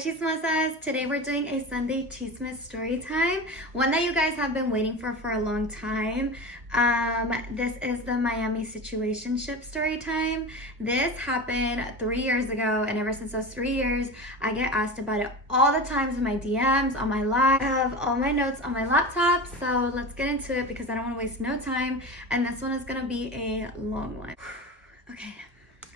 chismosas. Today we're doing a Sunday chismes story time, one that you guys have been waiting for a long time. This is the Miami Situationship story time. This happened 3 years ago, and ever since those 3 years, I get asked about it all the times in my DMs, on my live. I have all my notes on my laptop, so let's get into it because I don't want to waste no time, and this one is gonna be a long one. Okay,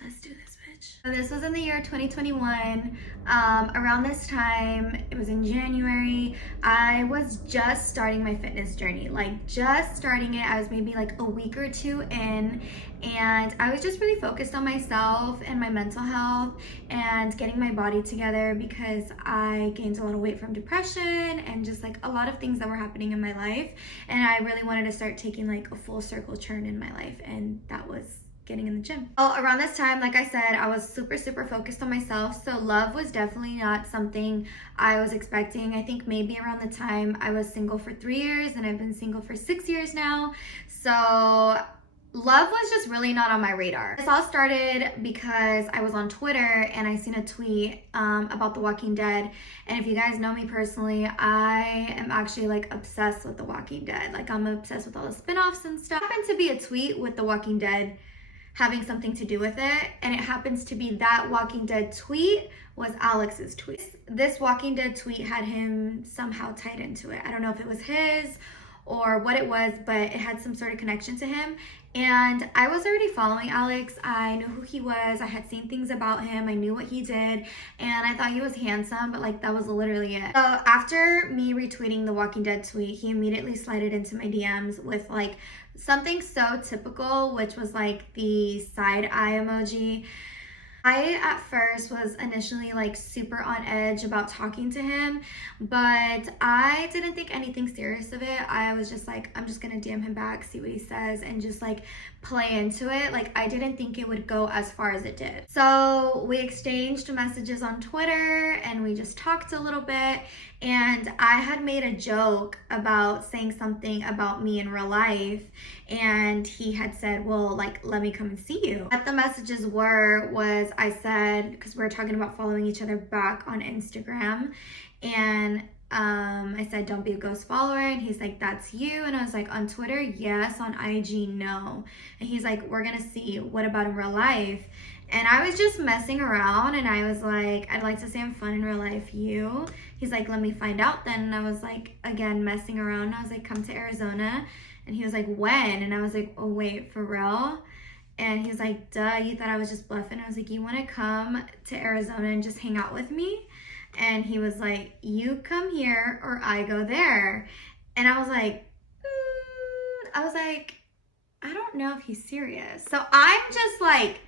let's do this, bitch. So this was in the year 2021. Around this time, it was in January, I was just starting my fitness journey, like just starting it. I was maybe like a week or two in, and I was just really focused on myself and my mental health and getting my body together because I gained a lot of weight from depression and just like a lot of things that were happening in my life. And I really wanted to start taking like a full circle turn in my life, and that was getting in the gym. Well, around this time, like I said, I was super focused on myself, so love was definitely not something I was expecting. I think maybe around the time I was single for 3 years, and I've been single for 6 years now, so love was just really not on my radar. This all started because I was on Twitter and I seen a tweet about The Walking Dead. And if you guys know me personally, I am actually like obsessed with The Walking Dead. Like I'm obsessed with all the spin-offs and stuff. It happened to be a tweet with The Walking Dead having something to do with it, and it happens to be that Walking Dead tweet was Alex's tweet. This Walking Dead tweet had him somehow tied into it. I don't know if it was his or what it was, but it had some sort of connection to him. And I was already following Alex. I knew who he was. I had seen things about him. I knew what he did, and I thought he was handsome, but like that was literally it. So after me retweeting the Walking Dead tweet, he immediately slided into my DMs with like something so typical, which was like the side eye emoji. I at first was initially like super on edge about talking to him, but I didn't think anything serious of it. I was just like, I'm just gonna DM him back, see what he says, and just like play into it. Like I didn't think it would go as far as it did. So we exchanged messages on Twitter and we just talked a little bit, and I had made a joke about saying something about me in real life, and he had said, well, like, let me come and see you. What the messages were was I said, because we were talking about following each other back on Instagram, and I said, don't be a ghost follower, and he's like, that's you. And I was like, on Twitter, yes. On IG, no. And he's like, we're gonna see, what about in real life? And I was just messing around, and I was like, I'd like to say I'm fun in real life, you. He's like, let me find out then. And I was like, again, messing around. And I was like, come to Arizona. And he was like, when? And I was like, oh wait, for real? And he was like, duh, you thought I was just bluffing. I was like, you wanna come to Arizona and just hang out with me? And he was like, you come here or I go there. And I was like, I don't know if he's serious. So I'm just like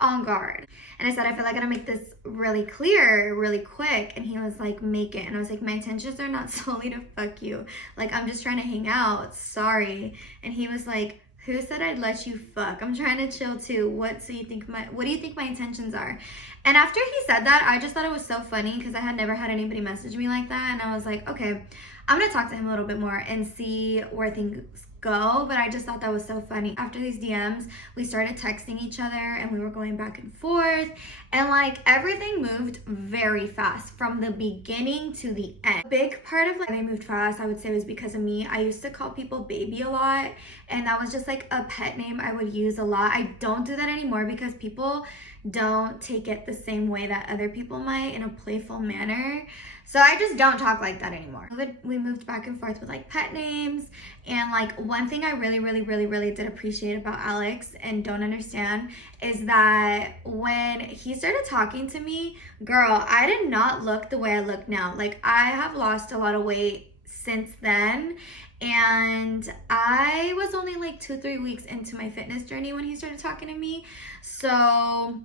on guard. And I said, I feel like I gotta make this really clear, really quick. And he was like, make it. And I was like, my intentions are not solely to fuck you. Like, I'm just trying to hang out. Sorry. And he was like, who said I'd let you fuck? I'm trying to chill too. What do you think my intentions are? And after he said that, I just thought it was so funny because I had never had anybody message me like that. And I was like, okay, I'm gonna talk to him a little bit more and see where things go. But I just thought that was so funny. After these DMs, we started texting each other and we were going back and forth, and like everything moved very fast from the beginning to the end. A big part of like they moved fast, I would say, was because of me. I used to call people baby a lot, and that was just like a pet name I would use a lot. I don't do that anymore because people don't take it the same way that other people might, in a playful manner. So I just don't talk like that anymore. We moved back and forth with like pet names. And like one thing I really did appreciate about Alex and don't understand is that when he started talking to me, girl, I did not look the way I look now. Like I have lost a lot of weight since then. And I was only like 2-3 weeks into my fitness journey when he started talking to me. So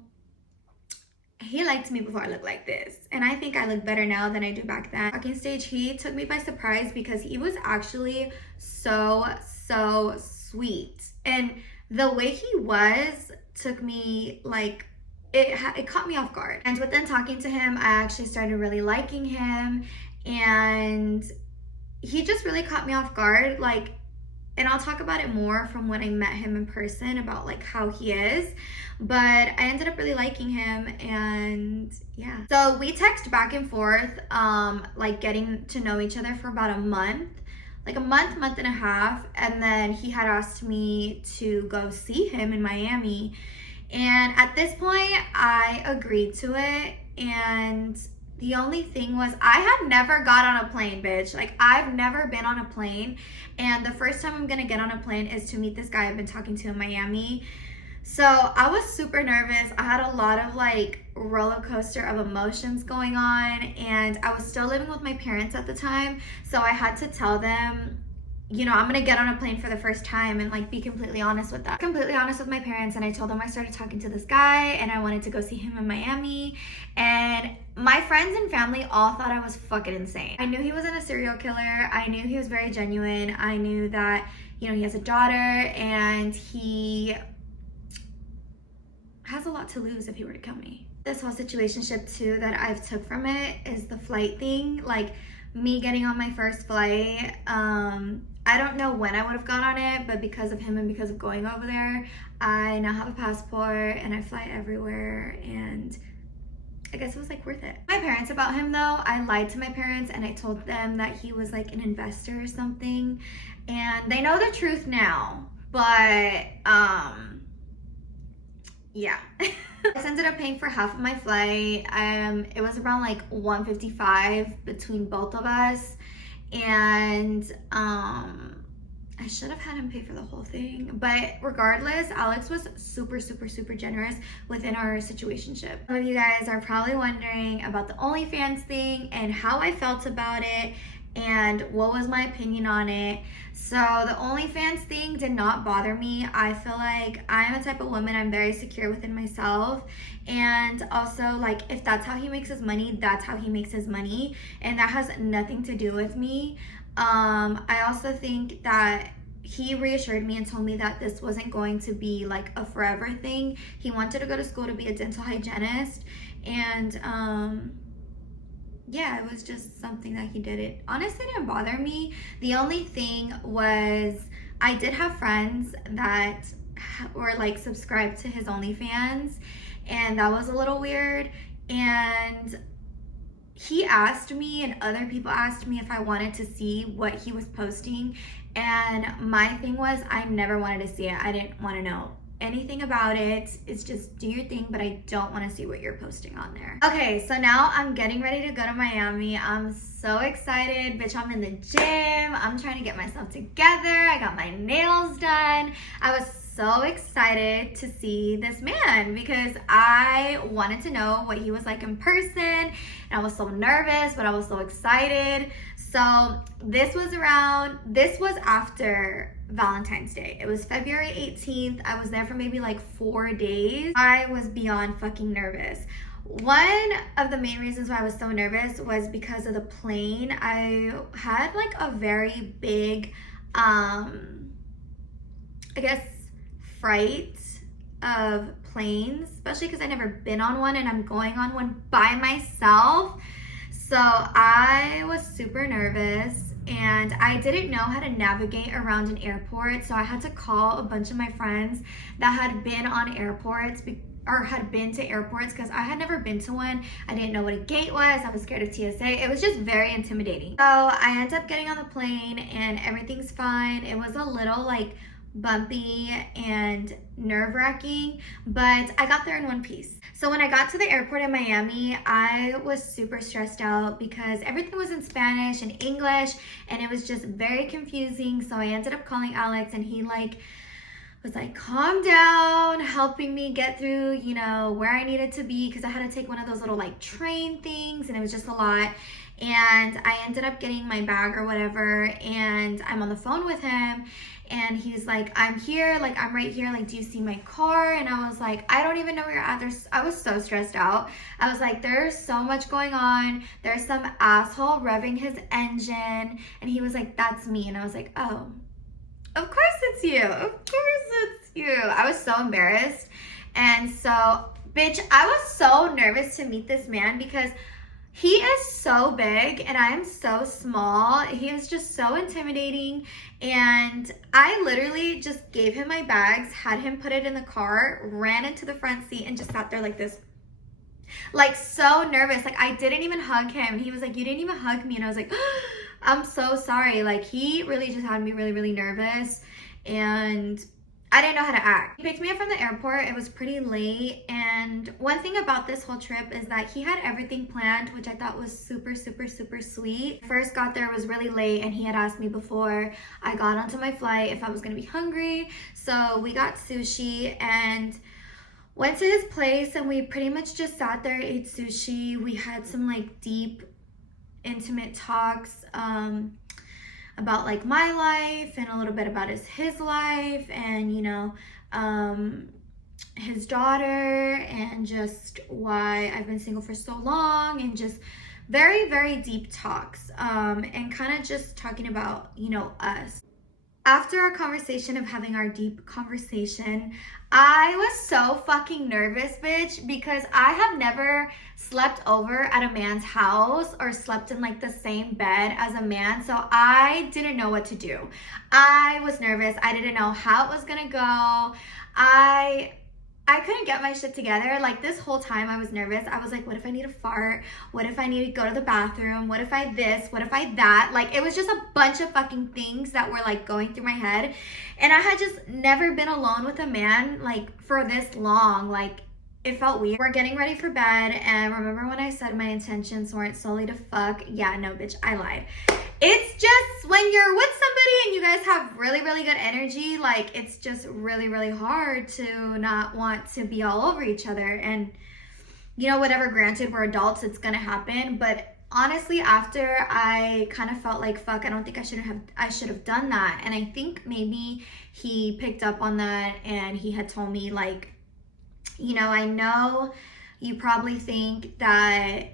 he liked me before I looked like this, and I think I look better now than I do back then. Talking stage, he took me by surprise because he was actually so sweet, and the way he was took me like it caught me off guard. And within talking to him, I actually started really liking him, and he just really caught me off guard. Like and I'll talk about it more from when I met him in person about like how he is. But I ended up really liking him, and yeah. So we text back and forth, like getting to know each other for about a month. Like a month and a half, and then he had asked me to go see him in Miami. And at this point, I agreed to it, and the only thing was I had never got on a plane, bitch. Like, I've never been on a plane, and the first time I'm gonna get on a plane is to meet this guy I've been talking to in Miami. So I was super nervous. I had a lot of like roller coaster of emotions going on, and I was still living with my parents at the time. So I had to tell them, you know, I'm gonna get on a plane for the first time and like be completely honest with them. Completely honest with my parents, and I told them I started talking to this guy and I wanted to go see him in Miami. And my friends and family all thought I was fucking insane. I knew he wasn't a serial killer. I knew he was very genuine. I knew that, you know, he has a daughter and he has a lot to lose if he were to kill me. This whole situationship too that I've took from it is the flight thing. Like me getting on my first flight, I don't know when I would have gone on it, but because of him and because of going over there, I now have a passport and I fly everywhere, and I guess it was like worth it. My parents about him though, I lied to my parents and I told them that he was like an investor or something, and they know the truth now, but yeah. I just ended up paying for half of my flight. It was around like $155 between both of us, and I should have had him pay for the whole thing. But regardless, Alex was super generous within our situationship. Some of you guys are probably wondering about the OnlyFans thing and how I felt about it and what was my opinion on it. So the OnlyFans thing did not bother me. I feel like I'm a type of woman, I'm very secure within myself, and also like if that's how he makes his money, that's how he makes his money, and that has nothing to do with me. I also think that he reassured me and told me that this wasn't going to be like a forever thing. He wanted to go to school to be a dental hygienist, and yeah, it was just something that he did. It honestly didn't bother me. The only thing was I did have friends that were like subscribed to his OnlyFans, and that was a little weird. And he asked me and other people asked me if I wanted to see what he was posting, and my thing was I never wanted to see it. I didn't want to know anything about it. It's just do your thing, but I don't want to see what you're posting on there. Okay, so now I'm getting ready to go to Miami. I'm so excited, bitch. I'm in the gym. I'm trying to get myself together. I got my nails done. I was so excited to see this man because I wanted to know what he was like in person, and I was so nervous, but I was so excited. So this was after Valentine's Day. It was February 18th. I was there for maybe like 4 days. I was beyond fucking nervous. One of the main reasons why I was so nervous was because of the plane. I had like a very big, I guess, fright of planes, especially because I've never been on one and I'm going on one by myself. So I was super nervous, and I didn't know how to navigate around an airport. So I had to call a bunch of my friends that had been on airports or had been to airports, because I had never been to one. I didn't know what a gate was. I was scared of TSA. It was just very intimidating. So I ended up getting on the plane and everything's fine. It was a little like bumpy and nerve-wracking, but I got there in one piece. So when I got to the airport in Miami, I was super stressed out because everything was in Spanish and English, and it was just very confusing. So I ended up calling Alex, and he was like, calm down, helping me get through, you know, where I needed to be, because I had to take one of those little like train things, and it was just a lot. And I ended up getting my bag or whatever, and I'm on the phone with him, and he's like, I'm here, like I'm right here, like do you see my car? And I was like, I don't even know where you're at. I was so stressed out. I was like, there's so much going on. There's some asshole revving his engine. And he was like, that's me. And I was like, oh, of course it's you. Of course it's you. I was so embarrassed. And so, bitch, I was so nervous to meet this man because He is so big and I am so small. He is just so intimidating. And I literally just gave him my bags, had him put it in the car, ran into the front seat, and just sat there like this. Like, so nervous. Like, I didn't even hug him. He was like, "You didn't even hug me." And I was like, "I'm so sorry." Like, he really just had me really, really nervous. And I didn't know how to act. He picked me up from the airport. It was pretty late. And one thing about this whole trip is that he had everything planned, which I thought was super, super, super sweet. First got there, it was really late, and he had asked me before I got onto my flight if I was gonna be hungry. So we got sushi and went to his place, and we pretty much just sat there, ate sushi. We had some like deep, intimate talks about like my life and a little bit about his life, and you know, his daughter, and just why I've been single for so long, and just very, very deep talks, and kind of just talking about, you know, us. After our conversation of having our deep conversation, I was so fucking nervous, bitch, because I have never slept over at a man's house or slept in like the same bed as a man. So I didn't know what to do. I was nervous. I didn't know how it was gonna go. I couldn't get my shit together. Like, this whole time I was nervous. I was like, what if I need a fart? What if I need to go to the bathroom? What if I this? What if I that? Like, it was just a bunch of fucking things that were like going through my head. And I had just never been alone with a man like for this long. Like, it felt weird. We're getting ready for bed, and remember when I said my intentions weren't solely to fuck? Yeah, no, bitch, I lied. It's just when you're with somebody and you guys have really, really good energy, like, it's just really, really hard to not want to be all over each other. And, you know, whatever, granted, we're adults, it's gonna happen. But honestly, after, I kind of felt like, fuck, I don't think I should have done that. And I think maybe he picked up on that, and he had told me, like, you know, I know you probably think that,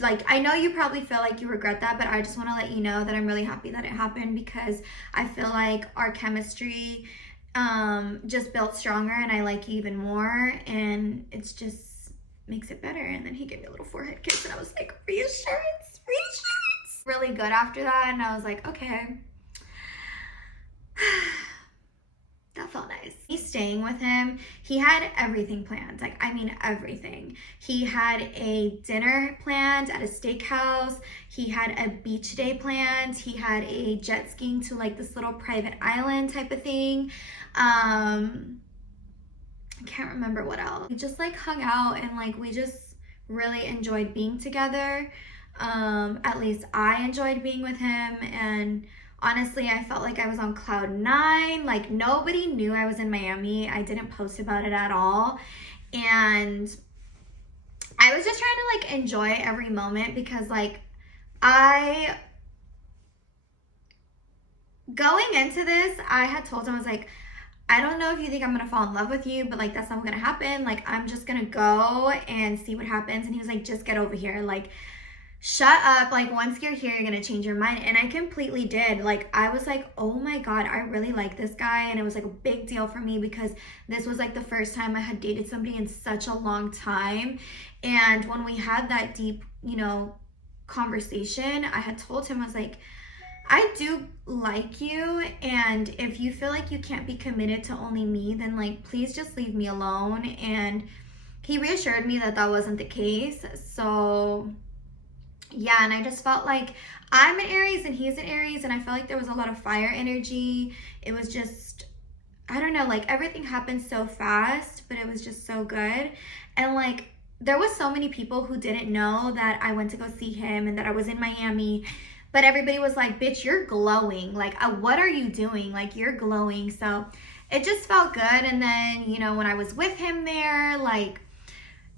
like, I know you probably feel like you regret that, but I just want to let you know that I'm really happy that it happened, because I feel like our chemistry just built stronger, and I like you even more, and it's just makes it better. And then he gave me a little forehead kiss, and I was like, reassurance, reassurance. Really good after that, and I was like, okay. That felt nice. Me staying with him, he had everything planned. Like, I mean, everything. He had a dinner planned at a steakhouse. He had a beach day planned. He had a jet skiing to like this little private island type of thing. I can't remember what else. We just like hung out, and like we just really enjoyed being together. At least I enjoyed being with him, and honestly, I felt like I was on cloud 9. Like, nobody knew I was in Miami. I didn't post about it at all. And I was just trying to like enjoy every moment, because like going into this, I had told him, I was like, I don't know if you think I'm gonna fall in love with you, but like, that's not gonna happen. Like, I'm just gonna go and see what happens. And he was like, just get over here. Like, shut up. Like, once you're here, you're gonna change your mind. And I completely did. Like, I was like, oh my God, I really like this guy. And it was like a big deal for me, because this was like the first time I had dated somebody in such a long time. And when we had that deep, you know, conversation, I had told him, I was like, I do like you, and if you feel like you can't be committed to only me, then like, please just leave me alone. And he reassured me that that wasn't the case. So yeah, and I just felt like I'm an Aries and he's an Aries, and I felt like there was a lot of fire energy. It was just, I don't know, like, everything happened so fast, but it was just so good. And like, there was so many people who didn't know that I went to go see him and that I was in Miami, but everybody was like, bitch, you're glowing. Like, what are you doing? Like, you're glowing. So it just felt good. And then, you know, when I was with him there, like,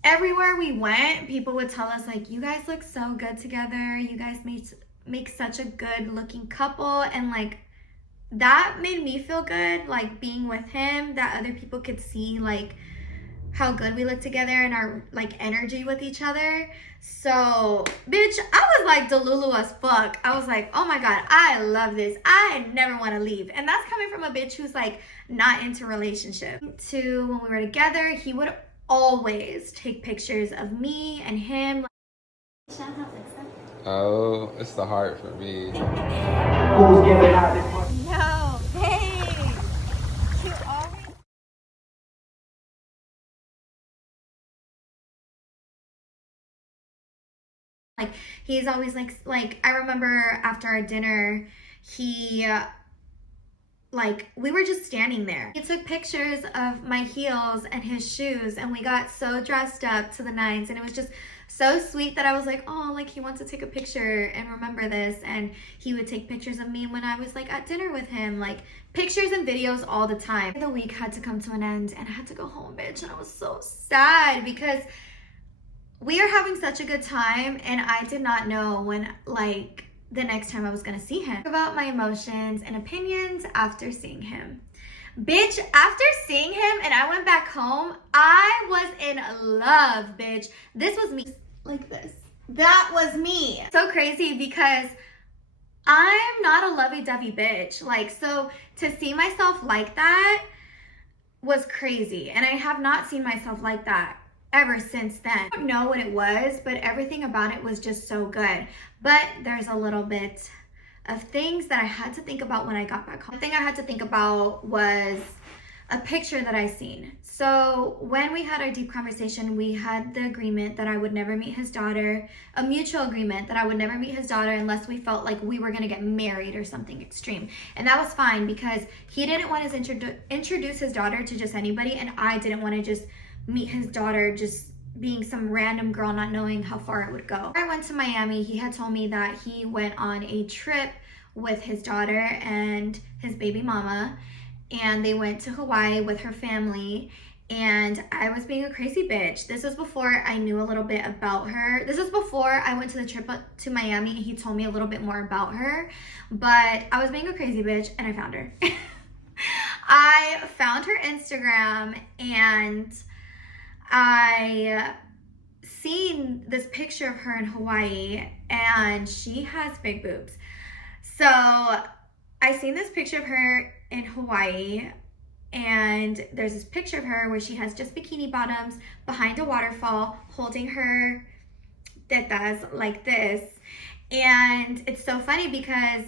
everywhere we went, people would tell us, like, you guys look so good together. You guys make such a good looking couple. And like, that made me feel good, like, being with him, that other people could see like how good we look together and our like energy with each other. So bitch, I was like delulu as fuck. I was like, oh my God, I love this. I never want to leave. And that's coming from a bitch who's like not into relationship. To when we were together, he would always take pictures of me and him. Oh, it's the heart for me. Who's giving it out this month? No, babe. You always. Like, he's always like I remember after our dinner, he like we were just standing there. He took pictures of my heels and his shoes, and we got so dressed up to the nines, and it was just so sweet that I was like, oh, like he wants to take a picture and remember this. And he would take pictures of me when I was like at dinner with him, like pictures and videos all the time. The week had to come to an end and I had to go home, bitch, and I was so sad because we are having such a good time and I did not know when like the next time I was gonna see him. About my emotions and opinions after seeing him. Bitch, after seeing him and I went back home, I was in love, bitch. This was me, like this. That was me. So crazy because I'm not a lovey-dovey bitch. Like, so to see myself like that was crazy. And I have not seen myself like that ever since then. I don't know what it was, but everything about it was just so good. But there's a little bit of things that I had to think about when I got back home. The thing I had to think about was a picture that I seen. So when we had our deep conversation, we had the agreement that I would never meet his daughter, a mutual agreement that I would never meet his daughter unless we felt like we were gonna get married or something extreme. And that was fine because he didn't want to introduce his daughter to just anybody, and I didn't want to just meet his daughter just being some random girl not knowing how far it would go. Before I went to Miami, he had told me that he went on a trip with his daughter and his baby mama, and they went to Hawaii with her family, and I was being a crazy bitch. This was before I knew a little bit about her. This was before I went to the trip to Miami and he told me a little bit more about her, but I was being a crazy bitch and I found her. I found her Instagram and I seen this picture of her in Hawaii and she has big boobs. So I seen this picture of her in Hawaii and there's this picture of her where she has just bikini bottoms behind a waterfall holding her tetas like this. And it's so funny because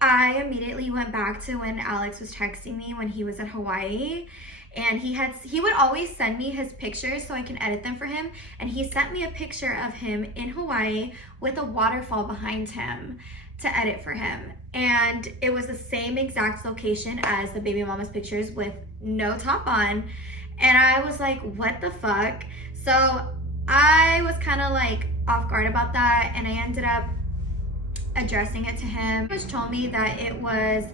I immediately went back to when Alex was texting me when he was at Hawaii, and he would always send me his pictures so I can edit them for him, and he sent me a picture of him in Hawaii with a waterfall behind him to edit for him, and it was the same exact location as the baby mama's pictures with no top on, and I was like, what the fuck? So I was kind of like off guard about that, and I ended up addressing it to him. He just told me that it was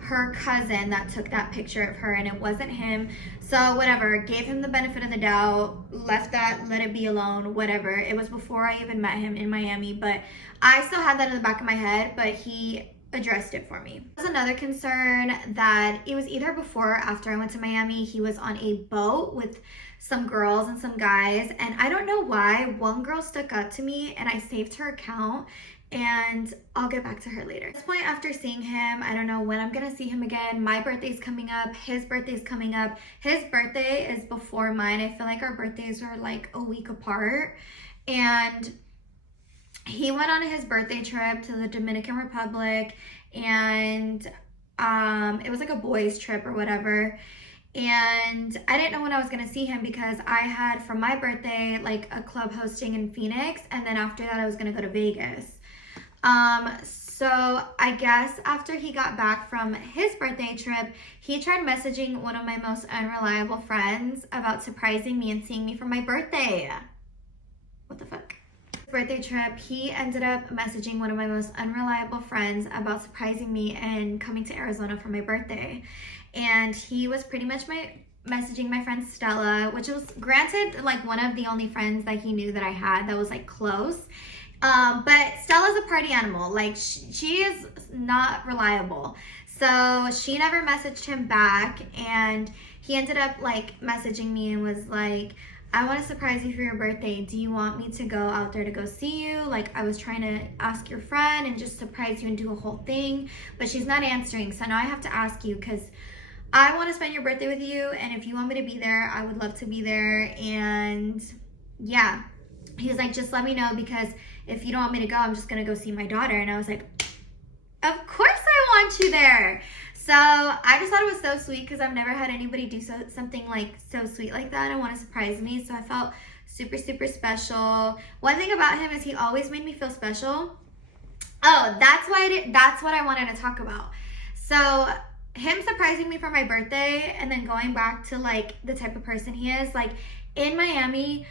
her cousin that took that picture of her and it wasn't him. So whatever, gave him the benefit of the doubt, left that, let it be alone, whatever. It was before I even met him in Miami, but I still had that in the back of my head, but he addressed it for me. There's another concern that it was either before or after I went to Miami. He was on a boat with some girls and some guys, and I don't know why one girl stuck out to me and I saved her account, and I'll get back to her later. At this point, after seeing him, I don't know when I'm gonna see him again. My birthday's coming up, his birthday's coming up. His birthday is before mine. I feel like our birthdays are like a week apart, and he went on his birthday trip to the Dominican Republic, and it was like a boys trip or whatever. And I didn't know when I was gonna see him because I had, for my birthday, like a club hosting in Phoenix, and then after that I was gonna go to Vegas. So I guess after he got back from his birthday trip, he tried messaging one of my most unreliable friends about surprising me and seeing me for my birthday. What the fuck? Birthday trip, he ended up messaging one of my most unreliable friends about surprising me and coming to Arizona for my birthday. And he was pretty much messaging my friend Stella, which was granted like one of the only friends that he knew that I had that was like close. But Stella's a party animal. Like she is not reliable. So she never messaged him back, and he ended up like messaging me and was like, I want to surprise you for your birthday. Do you want me to go out there to go see you? Like, I was trying to ask your friend and just surprise you and do a whole thing, but she's not answering. So now I have to ask you because I want to spend your birthday with you, and if you want me to be there, I would love to be there. And yeah, he was like, just let me know because if you don't want me to go, I'm just gonna go see my daughter. And I was like, of course I want you there. So I just thought it was so sweet because I've never had anybody do something like so sweet like that and want to surprise me. So I felt super, super special. One thing about him is he always made me feel special. Oh, that's what I wanted to talk about. So him surprising me for my birthday and then going back to like the type of person he is, like in Miami,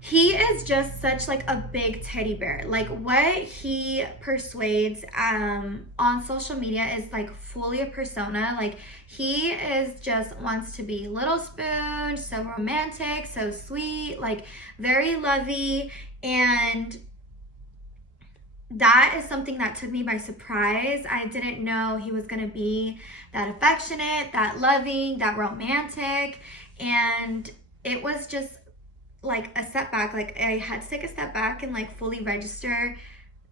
he is just such like a big teddy bear. Like what he persuades on social media is like fully a persona. Like he is just wants to be little spoon, so romantic, so sweet, like very lovey, and that is something that took me by surprise. I didn't know he was gonna be that affectionate, that loving, that romantic, and it was just like a setback. Like I had to take a step back and like fully register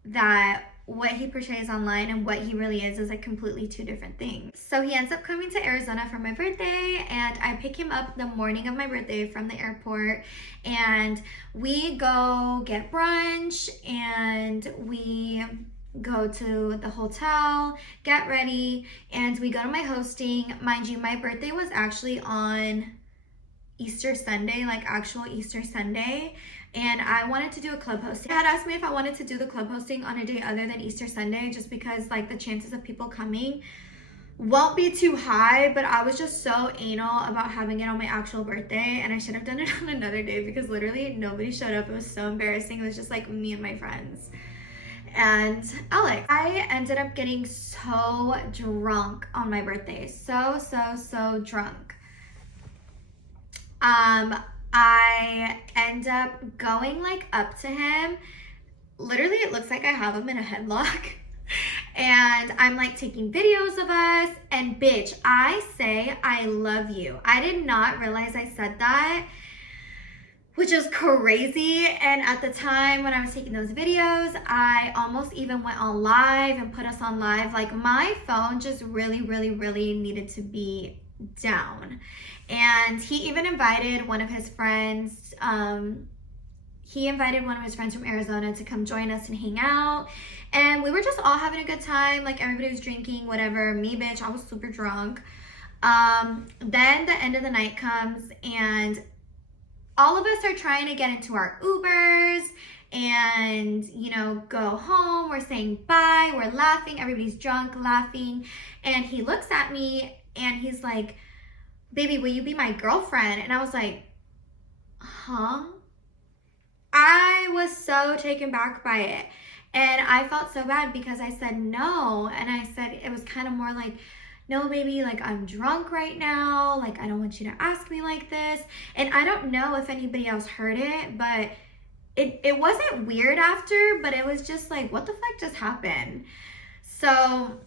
that what he portrays online and what he really is like completely two different things. So he ends up coming to Arizona for my birthday, and I pick him up the morning of my birthday from the airport, and we go get brunch and we go to the hotel, get ready, and we go to my hosting. Mind you, my birthday was actually on Easter Sunday, like actual Easter Sunday, and I wanted to do a club hosting. They had asked me if I wanted to do the club hosting on a day other than Easter Sunday, just because like the chances of people coming won't be too high, but I was just so anal about having it on my actual birthday, and I should have done it on another day because literally nobody showed up. It was so embarrassing. It was just like me and my friends and Alex. I ended up getting so drunk on my birthday. So drunk. I end up going like up to him. Literally, it looks like I have him in a headlock. And I'm like taking videos of us. And bitch, I say I love you. I did not realize I said that, which is crazy. And at the time when I was taking those videos, I almost even went on live and put us on live. Like my phone just really needed to be down. And he even invited one of his friends. He invited one of his friends from Arizona to come join us and hang out. And we were just all having a good time. Like everybody was drinking, whatever. Me, bitch, I was super drunk. Then the end of the night comes and all of us are trying to get into our Ubers and, you know, go home. We're saying bye. We're laughing. Everybody's drunk, laughing. And he looks at me and he's like, baby, will you be my girlfriend? And I was like, huh? I was so taken back by it. And I felt so bad because I said no. And I said, it was kind of more like, no, baby, like I'm drunk right now. Like, I don't want you to ask me like this. And I don't know if anybody else heard it, but it wasn't weird after, but it was just like, what the fuck just happened? So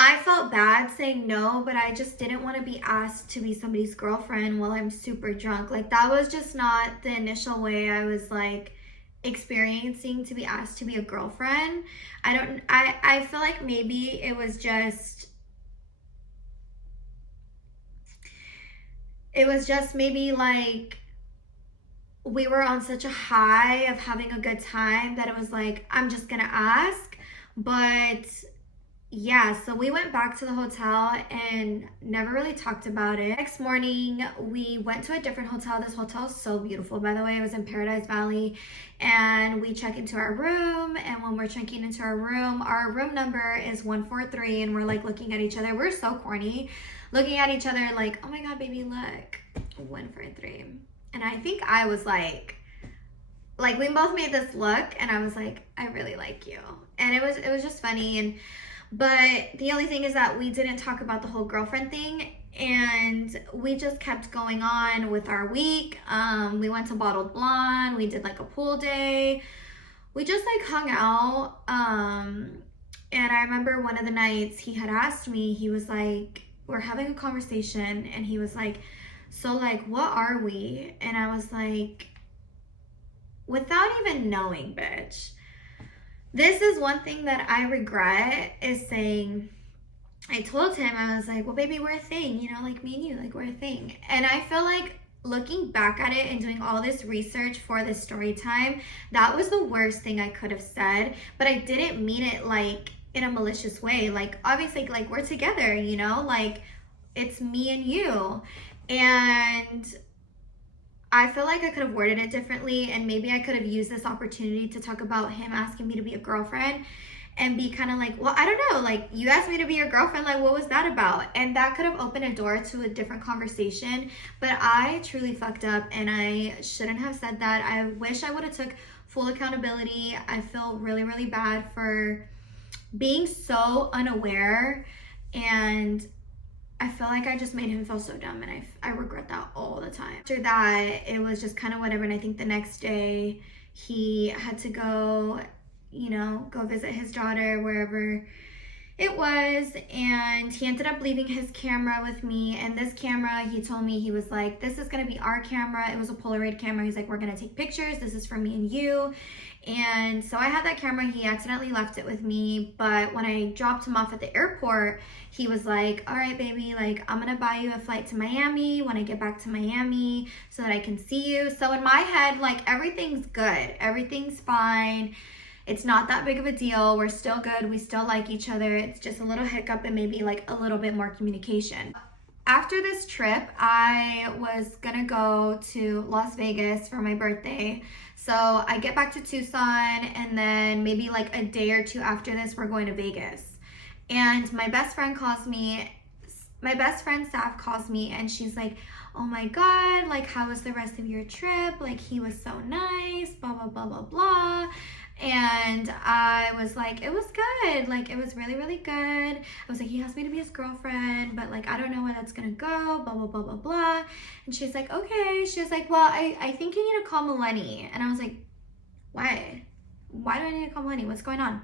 I felt bad saying no, but I just didn't want to be asked to be somebody's girlfriend while I'm super drunk. Like that was just not the initial way I was like experiencing to be asked to be a girlfriend. I feel like maybe it was just maybe like we were on such a high of having a good time that it was like, I'm just gonna ask. But yeah, so we went back to the hotel and never really talked about it. Next morning, we went to a different hotel. This hotel is so beautiful, by the way. It was in Paradise Valley. And we check into our room. And when we're checking into our room number is 143. And we're like looking at each other. We're so corny. Looking at each other like, oh my God, baby, look. 143. And I think I was like we both made this look. And I was like, I really like you. And it was just funny. But the only thing is that we didn't talk about the whole girlfriend thing, and we just kept going on with our week. We went to Bottled Blonde. We did like a pool day. We just like hung out. And I remember one of the nights he had asked me, he was like, we're having a conversation, and he was like, so like, what are we? And I was like, without even knowing, bitch. This is one thing that I regret is saying, I told him, I was like, well, baby, we're a thing, you know, like me and you, like we're a thing. And I feel like looking back at it and doing all this research for this story time, that was the worst thing I could have said. But I didn't mean it like in a malicious way. Like, obviously, like, we're together, you know, like, it's me and you. And I feel like I could have worded it differently, and maybe I could have used this opportunity to talk about him asking me to be a girlfriend and be kind of like, well, I don't know, like, you asked me to be your girlfriend, like, what was that about? And that could have opened a door to a different conversation. But I truly fucked up, and I shouldn't have said that. I wish I would have took full accountability. I feel really, really bad for being so unaware, and I feel like I just made him feel so dumb, and I regret that all the time. After that, it was just kind of whatever, and I think the next day he had to go, you know, go visit his daughter wherever it was, and he ended up leaving his camera with me. And this camera, he told me, he was like, this is gonna be our camera. It was a Polaroid camera. He's like, we're gonna take pictures. This is for me and you. And so I had that camera. He accidentally left it with me, but when I dropped him off at the airport, he was like, all right, baby, like, I'm gonna buy you a flight to Miami when I get back to Miami so that I can see you. So in my head, like, everything's good, everything's fine. It's not that big of a deal. We're still good. We still like each other. It's just a little hiccup and maybe like a little bit more communication. After this trip, I was gonna go to Las Vegas for my birthday. So I get back to Tucson, and then maybe like a day or two after this, we're going to Vegas. And my best friend calls me, my best friend Saf calls me, and she's like, oh my God, like, how was the rest of your trip? Like, he was so nice, blah, blah, blah, blah, blah. And I was like, it was good. Like, it was really, really good. I was like, he asked me to be his girlfriend, but like, I don't know where that's gonna go, blah, blah, blah, blah, blah. And she's like, okay. She was like, well, I think you need to call Melanie. And I was like, why? Why do I need to call Melanie? What's going on?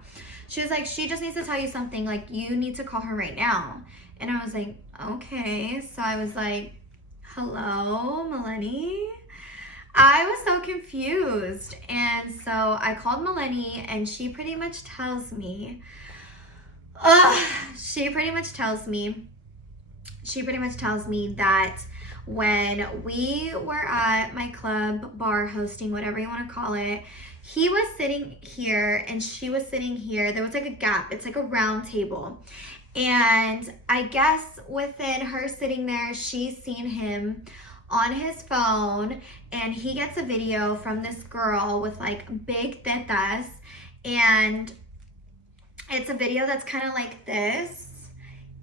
She was like, she just needs to tell you something. Like, you need to call her right now. And I was like, okay. So I was like, hello, Melanie? I was so confused. And so I called Melanie, and she pretty much tells me, she pretty much tells me that when we were at my club, bar, hosting, whatever you want to call it, he was sitting here and she was sitting here. There was like a gap. It's like a round table. And I guess within her sitting there, she's seen him on his phone, and he gets a video from this girl with like big tetas, and it's a video that's kind of like this.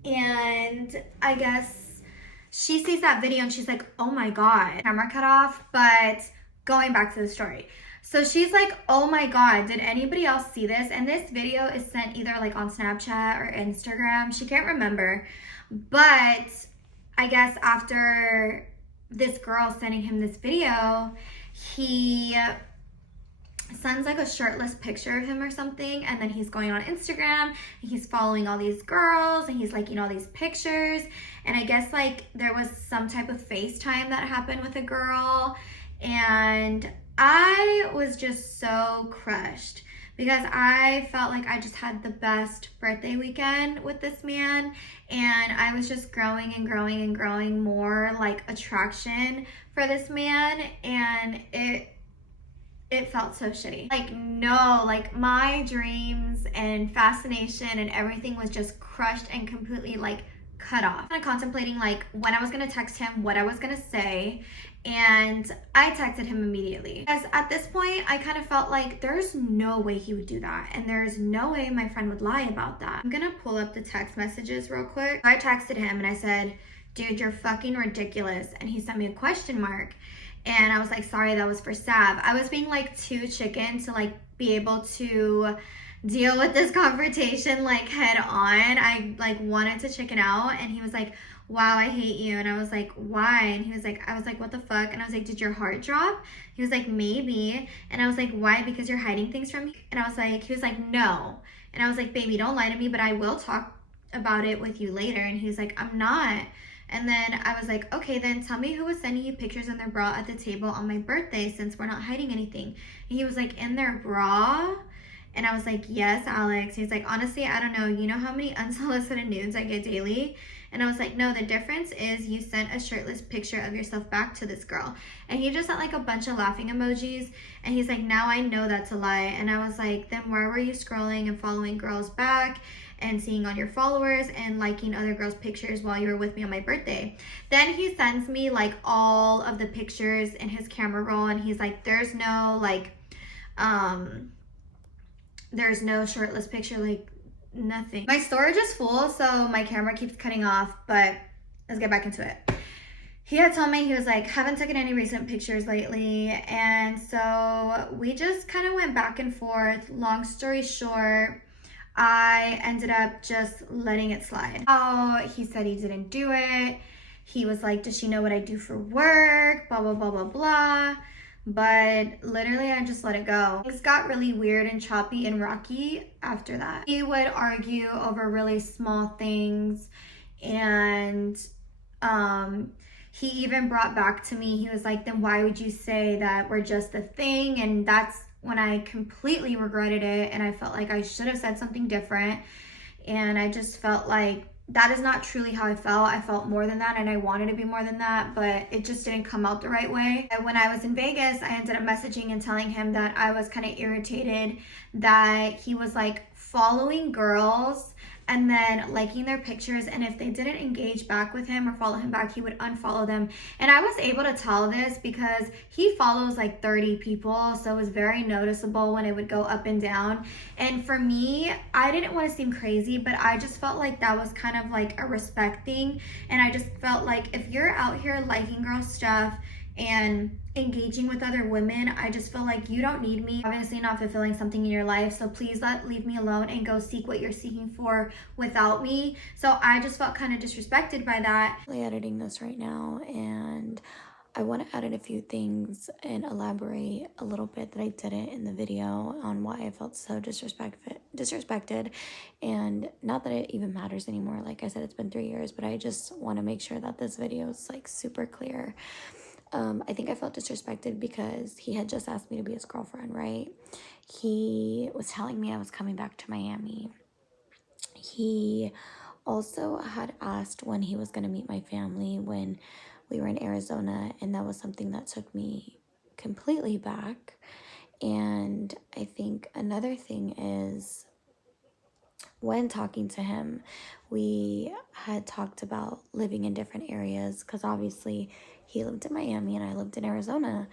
And I guess she sees that video and she's like, oh my God, camera cut off. But going back to the story, so she's like, oh my God, did anybody else see this? And this video is sent either like on Snapchat or Instagram. She can't remember. But I guess after this girl sending him this video, he sends like a shirtless picture of him or something, and then he's going on Instagram and he's following all these girls, and he's liking all these pictures. And I guess like there was some type of FaceTime that happened with a girl, and I was just so crushed because I felt like I just had the best birthday weekend with this man, and I was just growing and growing and growing more like attraction for this man, and it felt so shitty. Like, no, like my dreams and fascination and everything was just crushed and completely like cut off. Kind of contemplating like when I was gonna text him, what I was gonna say, and I texted him immediately. Because at this point, I kind of felt like there's no way he would do that, and there's no way my friend would lie about that. I'm gonna pull up the text messages real quick. I texted him and I said, dude, you're fucking ridiculous. And he sent me a question mark. And I was like, sorry, that was for Sav. I was being like too chicken to like be able to deal with this confrontation like head on. I like wanted to chicken out, and he was like, wow, I hate you. And I was like, why? And he was like, I was like, what the fuck? And I was like, did your heart drop? He was like, maybe. And I was like, why? Because you're hiding things from me? And I was like, he was like, no. And I was like, baby, don't lie to me, but I will talk about it with you later. And he was like, I'm not. And then I was like, okay, then tell me who was sending you pictures in their bra at the table on my birthday, since we're not hiding anything. And he was like, in their bra? And I was like, yes, Alex. He's like, honestly, I don't know. You know how many unsolicited nudes I get daily? And I was like, no, the difference is you sent a shirtless picture of yourself back to this girl. And he just sent like a bunch of laughing emojis. And he's like, now I know that's a lie. And I was like, then why were you scrolling and following girls back and seeing on your followers and liking other girls' pictures while you were with me on my birthday? Then he sends me like all of the pictures in his camera roll, and he's like, there's no like, there's no shirtless picture, like nothing. My storage is full, so my camera keeps cutting off, but let's get back into it. He had told me, he was like, haven't taken any recent pictures lately. And so we just kind of went back and forth. Long story short, I ended up just letting it slide. Oh, he said he didn't do it. He was like, does she know what I do for work? Blah, blah, blah, blah, blah. But literally I just let it go. Things got really weird and choppy and rocky after that. He would argue over really small things, and he even brought back to me, he was like, then why would you say that we're just a thing? And that's when I completely regretted it, and I felt like I should have said something different. And I just felt like that is not truly how I felt. I felt more than that, and I wanted to be more than that, but it just didn't come out the right way. And when I was in Vegas, I ended up messaging and telling him that I was kind of irritated that he was like following girls and then liking their pictures, and if they didn't engage back with him or follow him back, he would unfollow them. And I was able to tell this because he follows like 30 people, so it was very noticeable when it would go up and down. And for me, I didn't want to seem crazy, but I just felt like that was kind of like a respect thing. And I just felt like if you're out here liking girl stuff and engaging with other women, I just feel like you don't need me. Obviously not fulfilling something in your life, so please leave me alone and go seek what you're seeking for without me. So I just felt kind of disrespected by that. I'm editing this right now, and I want to add in a few things and elaborate a little bit that I didn't in the video on why I felt so disrespected. And not that it even matters anymore. Like I said, it's been 3 years, but I just want to make sure that this video is like super clear. I think I felt disrespected because he had just asked me to be his girlfriend, right? He was telling me I was coming back to Miami. He also had asked when he was going to meet my family when we were in Arizona, and that was something that took me completely back. And I think another thing is, when talking to him, we had talked about living in different areas, because obviously he lived in Miami and I lived in Arizona.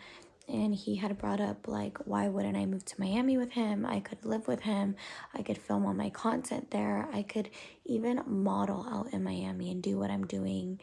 And he had brought up, like, why wouldn't I move to Miami with him? I could live with him. I could film all my content there. I could even model out in Miami and do what I'm doing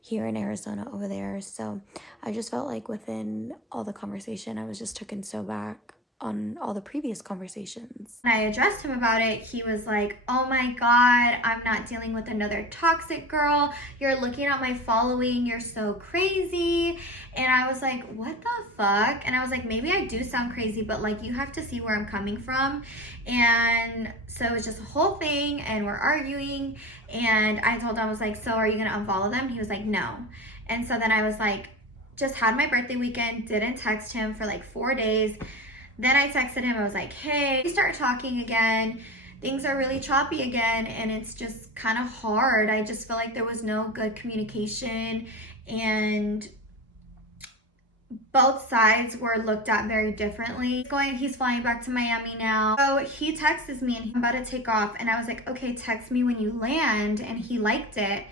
here in Arizona over there. So I just felt like within all the conversation, I was just taken so back on all the previous conversations. When I addressed him about it, he was like, oh my God, I'm not dealing with another toxic girl. You're looking at my following. You're so crazy. And I was like, what the fuck? And I was like, maybe I do sound crazy, but like, you have to see where I'm coming from. And so it was just a whole thing, and we're arguing. And I told him, I was like, so are you going to unfollow them? He was like, no. And so then I was like, just had my birthday weekend, didn't text him for like 4 days. Then I texted him, I was like, hey, we start talking again. Things are really choppy again, and it's just kind of hard. I just feel like there was no good communication, and both sides were looked at very differently. He's flying back to Miami now. So he texts me, and I'm about to take off, and I was like, okay, text me when you land, and he liked it.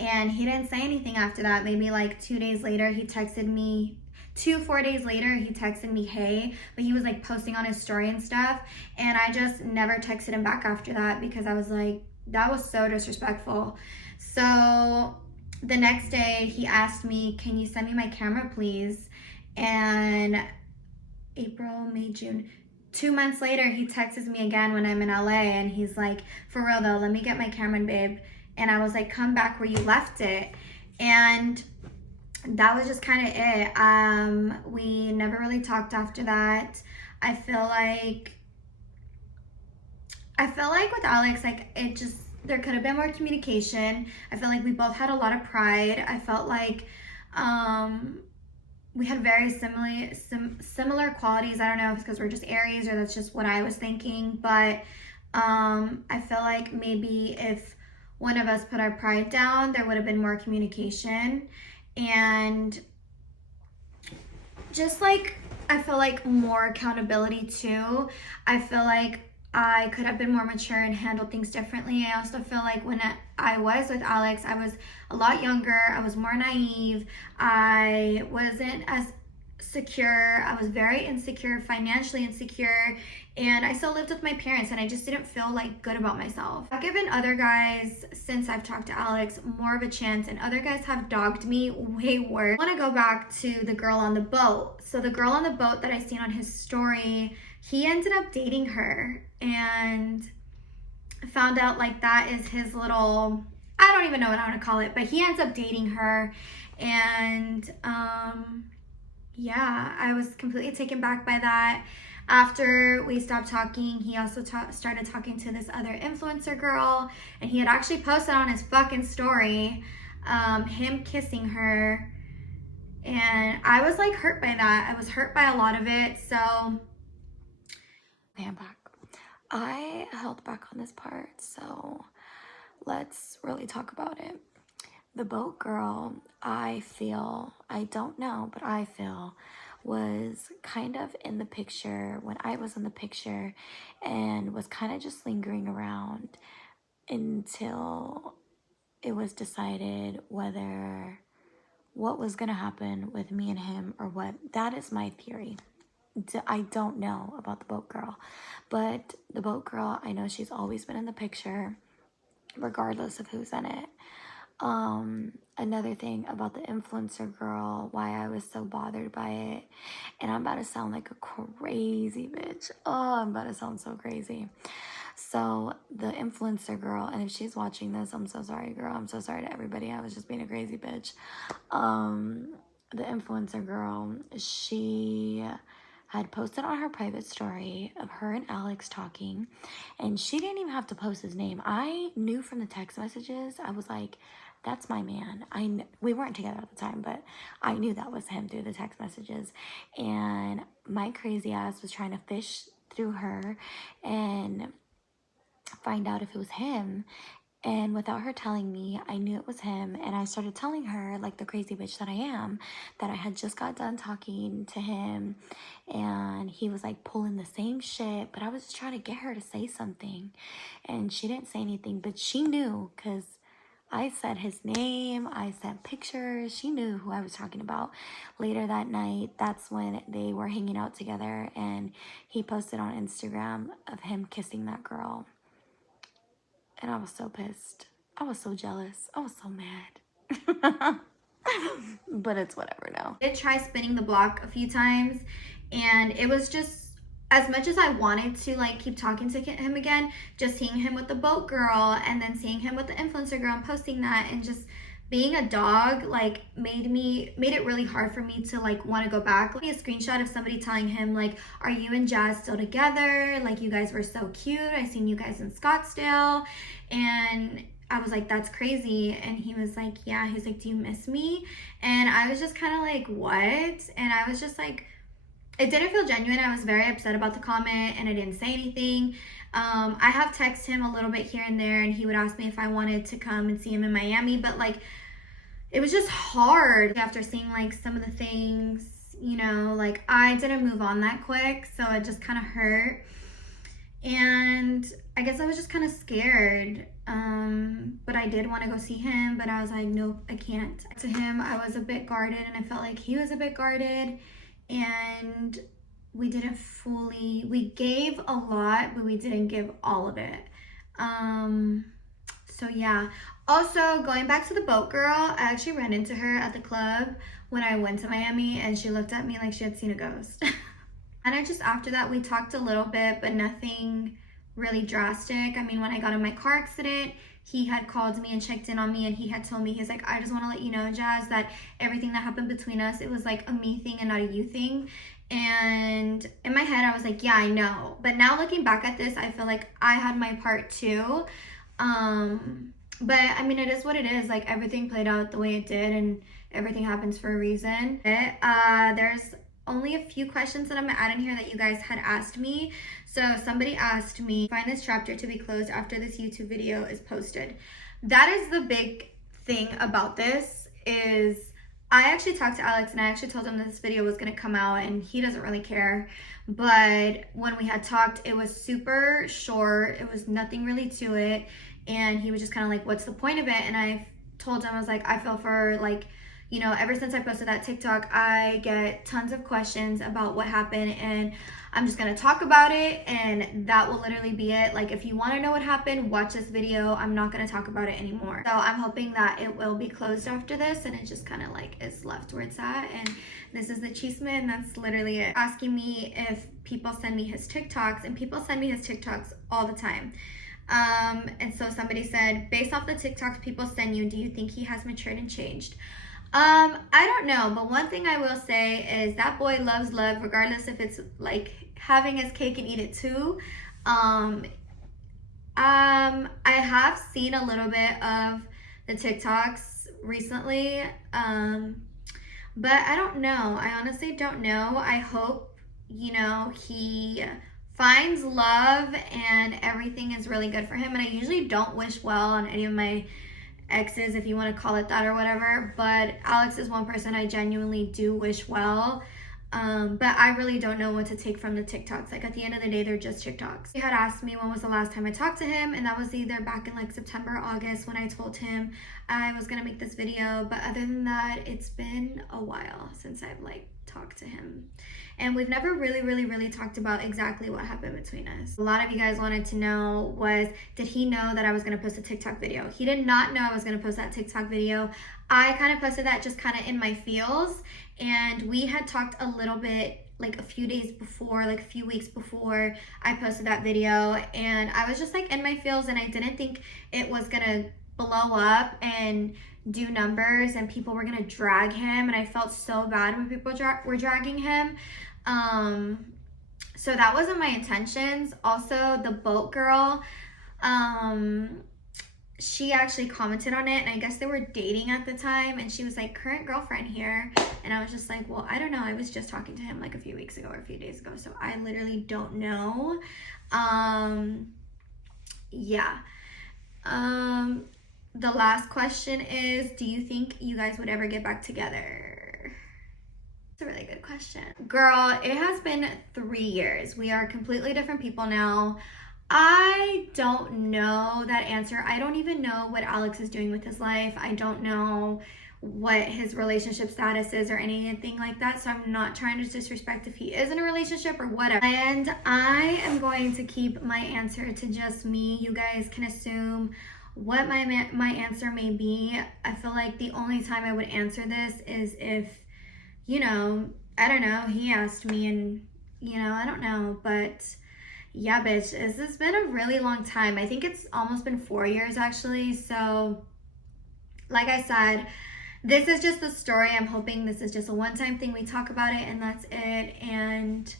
And he didn't say anything after that. Maybe like 2 days later, he texted me. 4 days later, he texted me, hey, but he was like posting on his story and stuff. And I just never texted him back after that, because I was like, that was so disrespectful. So the next day he asked me, can you send me my camera, please? And April, May, June, 2 months later, he texts me again when I'm in LA, and he's like, for real though, let me get my camera, babe. And I was like, come back where you left it. And that was just kind of it. We never really talked after that. I feel like with Alex, like, it just, there could have been more communication. I felt like we both had a lot of pride. I felt like we had very similar qualities. I don't know if it's because we're just Aries or that's just what I was thinking, but I feel like maybe if one of us put our pride down, there would have been more communication. And just like, I feel like more accountability too. I feel like I could have been more mature and handled things differently. I also feel like when I was with Alex, I was a lot younger. I was more naive. I wasn't as secure. I was very insecure, financially insecure, and I still lived with my parents, and I just didn't feel like good about myself. I've given other guys, since I've talked to Alex, more of a chance, and other guys have dogged me way worse. I want to go back to the girl on the boat. So the girl on the boat that I seen on his story, he ended up dating her, and found out like that is his little, I don't even know what I want to call it, but he ends up dating her. And yeah, I was completely taken back by that. After we stopped talking, he also started talking to this other influencer girl, and he had actually posted on his fucking story him kissing her, and I was like hurt by that. I was hurt by a lot of it. So Okay, I'm back. I held back on this part, so let's really talk about it. The boat girl, I don't know, but I feel was kind of in the picture when I was in the picture, and was kind of just lingering around until it was decided what was going to happen with me and him, or what. That is my theory. I don't know about the boat girl, but the boat girl, I know she's always been in the picture regardless of who's in it. Another thing about the influencer girl, why I was so bothered by it, and I'm about to sound like a crazy bitch. Oh, I'm about to sound so crazy. So the influencer girl, and if she's watching this, I'm so sorry, girl. I'm so sorry to everybody. I was just being a crazy bitch. The influencer girl, she had posted on her private story of her and Alex talking, and she didn't even have to post his name. I knew from the text messages. I was like, that's my man. We weren't together at the time, but I knew that was him through the text messages. And my crazy ass was trying to fish through her and find out if it was him. And without her telling me, I knew it was him. And I started telling her, like the crazy bitch that I am, that I had just got done talking to him. And he was like pulling the same shit. But I was just trying to get her to say something. And she didn't say anything. But she knew, because I said his name. I sent pictures. She knew who I was talking about. Later that night, that's when they were hanging out together. And he posted on Instagram of him kissing that girl. And I was so pissed. I was so jealous. I was so mad. But it's whatever now. I did try spinning the block a few times, and it was just, as much as I wanted to like keep talking to him again, just seeing him with the boat girl and then seeing him with the influencer girl and posting that, and just being a dog, like made it really hard for me to like want to go back. Like a screenshot of somebody telling him like, are you and Jazz still together? Like, you guys were so cute. I seen you guys in Scottsdale. And I was like, that's crazy. And he was like, yeah. He's like, do you miss me? And I was just kind of like, what? And I was just like, it didn't feel genuine. I was very upset about the comment, and I didn't say anything. I have texted him a little bit here and there, and he would ask me if I wanted to come and see him in Miami, but like, it was just hard after seeing like some of the things, you know, like I didn't move on that quick, so it just kind of hurt. And I guess I was just kind of scared, but I did want to go see him, but I was like, nope, I can't. To him, I was a bit guarded, and I felt like he was a bit guarded, and we gave a lot, but we didn't give all of it. So yeah. Also, going back to the boat girl, I actually ran into her at the club when I went to Miami, and she looked at me like she had seen a ghost. And I just, after that, we talked a little bit, but nothing really drastic. I mean, when I got in my car accident, he had called me and checked in on me, and he had told me, he's like, I just want to let you know, Jazz, that everything that happened between us, it was like a me thing and not a you thing. And in my head, I was like, yeah, I know. But now looking back at this, I feel like I had my part too. But I mean, it is what it is. Like, everything played out the way it did, and everything happens for a reason. There's only a few questions that I'm gonna add in here that you guys had asked me. So somebody asked me, find this chapter to be closed after this YouTube video is posted. that is the big thing about this is I actually talked to Alex and I actually told him this video was going to come out and he doesn't really care. But when we had talked, it was super short. It was nothing really to it. And he was just kind of like, what's the point of it? And I told him, I was like, I feel for like, you know, ever since I posted that TikTok, I get tons of questions about what happened and I'm just gonna talk about it and that will literally be it. Like if you wanna know what happened, watch this video. I'm not gonna talk about it anymore. So I'm hoping that it will be closed after this and it just kind of like is left where it's at. And this is the chisme and that's literally it. Asking me if people send me his TikToks, and people send me his TikToks all the time. And so somebody said, based off the TikToks people send you, do you think he has matured and changed? I don't know, but one thing I will say is that boy loves love, regardless if it's like having his cake and eat it too. I have seen a little bit of the TikToks recently, but I don't know. I honestly don't know. I hope, you know, he finds love and everything is really good for him. And I usually don't wish well on any of my exes, if you want to call it that or whatever, but Alex is one person I genuinely do wish well. But I really don't know what to take from the TikToks. Like at the end of the day, they're just TikToks. He had asked me when was the last time I talked to him, and that was either back in like September, August, when I told him I was gonna make this video. But other than that, it's been a while since I've like talked to him. And we've never really talked about exactly what happened between us. A lot of you guys wanted to know was, did he know that I was gonna post a TikTok video? He did not know I was gonna post that TikTok video. I kind of posted that just kind of in my feels, and we had talked a little bit like a few days before, like a few weeks before I posted that video, and I was just like in my feels and I didn't think it was gonna blow up and do numbers and people were gonna drag him, and I felt so bad when people were dragging him. So that wasn't my intentions. Also, the boat girl, she actually commented on it, and I guess they were dating at the time, and she was like, current girlfriend here, and I was just like, well, I don't know, I was just talking to him like a few weeks ago or a few days ago, so I literally don't know. Yeah. The last question is, do you think you guys would ever get back together? It's a really good question. Girl, it has been 3 years. We are completely different people now. I don't know that answer. I don't even know what Alex is doing with his life. I don't know what his relationship status is or anything like that. So I'm not trying to disrespect if he is in a relationship or whatever. And I am going to keep my answer to just me. You guys can assume what my answer may be. I feel like the only time I would answer this is if, you know, I don't know, he asked me and, you know, I don't know, but yeah, bitch, this has been a really long time. I think it's almost been 4 years actually. So like I said, this is just the story. I'm hoping this is just a one-time thing. We talk about it and that's it. And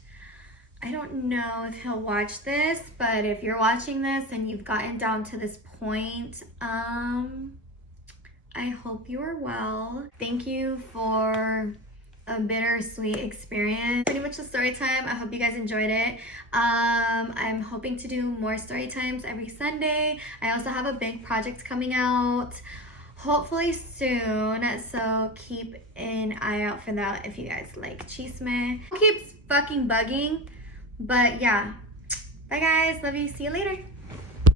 I don't know if he'll watch this, but if you're watching this and you've gotten down to this point, I hope you are well. Thank you for a bittersweet experience. Pretty much the story time. I hope you guys enjoyed it. I'm hoping to do more story times every Sunday. I also have a big project coming out hopefully soon, so keep an eye out for that if you guys like chisme. Keeps fucking bugging, but yeah. Bye guys, love you, see you later.